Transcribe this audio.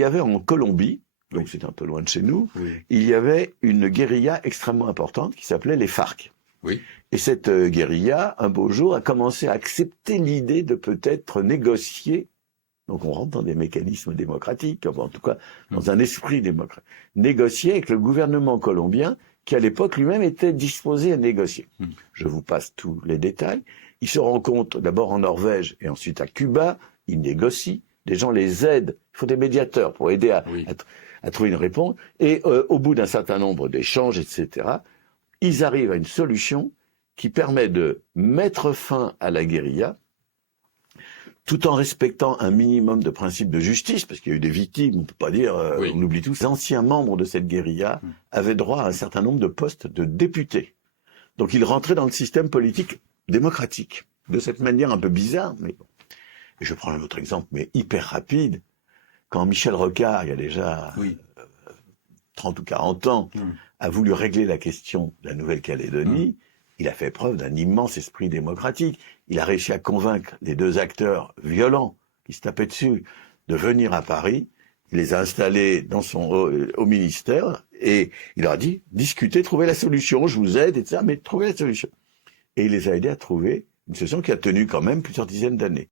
y avait en Colombie, donc c'était un peu loin de chez nous, Oui. il y avait une guérilla extrêmement importante qui s'appelait les FARC. Oui. Et cette guérilla, un beau jour, a commencé à accepter l'idée de peut-être négocier. Donc on rentre dans des mécanismes démocratiques, enfin, en tout cas dans un esprit démocratique. Négocier avec le gouvernement colombien qui à l'époque lui-même était disposé à négocier. Je vous passe tous les détails. Ils se rencontrent d'abord en Norvège et ensuite à Cuba. Ils négocient. Les gens les aident. Il faut des médiateurs pour aider à trouver une réponse. Et au bout d'un certain nombre d'échanges, etc., ils arrivent à une solution qui permet de mettre fin à la guérilla tout en respectant un minimum de principes de justice, parce qu'il y a eu des victimes, on ne peut pas dire, on oublie tout. Les anciens membres de cette guérilla avaient droit à un certain nombre de postes de députés. Donc ils rentraient dans le système politique démocratique, de cette manière un peu bizarre. Mais bon. Et je prends un autre exemple, mais hyper rapide. Quand Michel Rocard, il y a déjà 30 ou 40 ans, a voulu régler la question de la Nouvelle-Calédonie, il a fait preuve d'un immense esprit démocratique. Il a réussi à convaincre les deux acteurs violents qui se tapaient dessus de venir à Paris. Il les a installés dans au ministère et il leur a dit « Discutez, trouvez la solution, je vous aide, etc. mais trouvez la solution ». Et il les a aidés à trouver une solution qui a tenu quand même plusieurs dizaines d'années.